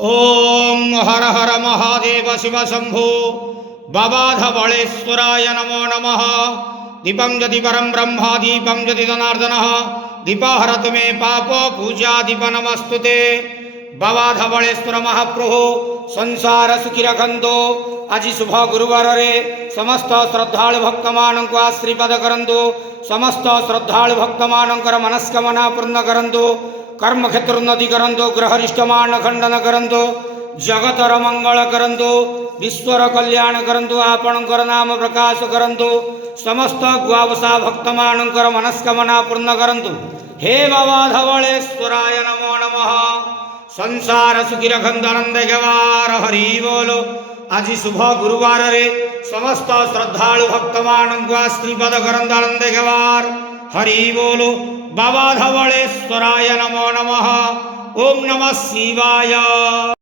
ओम हर हर महादेव शिव शंभो बाबा धवलेश्वराय नमो नमः। दीपं जति परम ब्रह्म दीपं जति जनार्दनः दीपहरतु मे पाप पूजा दीप नमस्तुते। बाबा धवलेश्वर महाप्रभु संसार सुखी रखंतो। आज शुभ गुरुवार रे समस्त श्रद्धालु भक्त मान को आशीर्वाद करंतु। समस्त श्रद्धालु भक्त मानकर मनस्कामना पूर्ण करंतु। कर्म क्षेत्र उन्नति करंतु। ग्रहरिष्ट मान खंडन करंतु। जगतर मंगल करंतु। विश्वर कल्याण करंतु। आपणकर नाम प्रकाश करंतु। समस्त गुआवसा भक्त मानकर मनस्कामना पूर्ण करंतु। हे बाबा धवलेश्वराय नमो नमः। संसार सुखी रखंतु आनंद गवार हरि बोलो। आज शुभ गुरुवार रे समस्त श्रद्धालु भक्त मान को आशीर्वाद करंतु आनंद गवार हरि बोलो। बाबा धवलेश्वराय नमो नमः। ओम नमः शिवाय।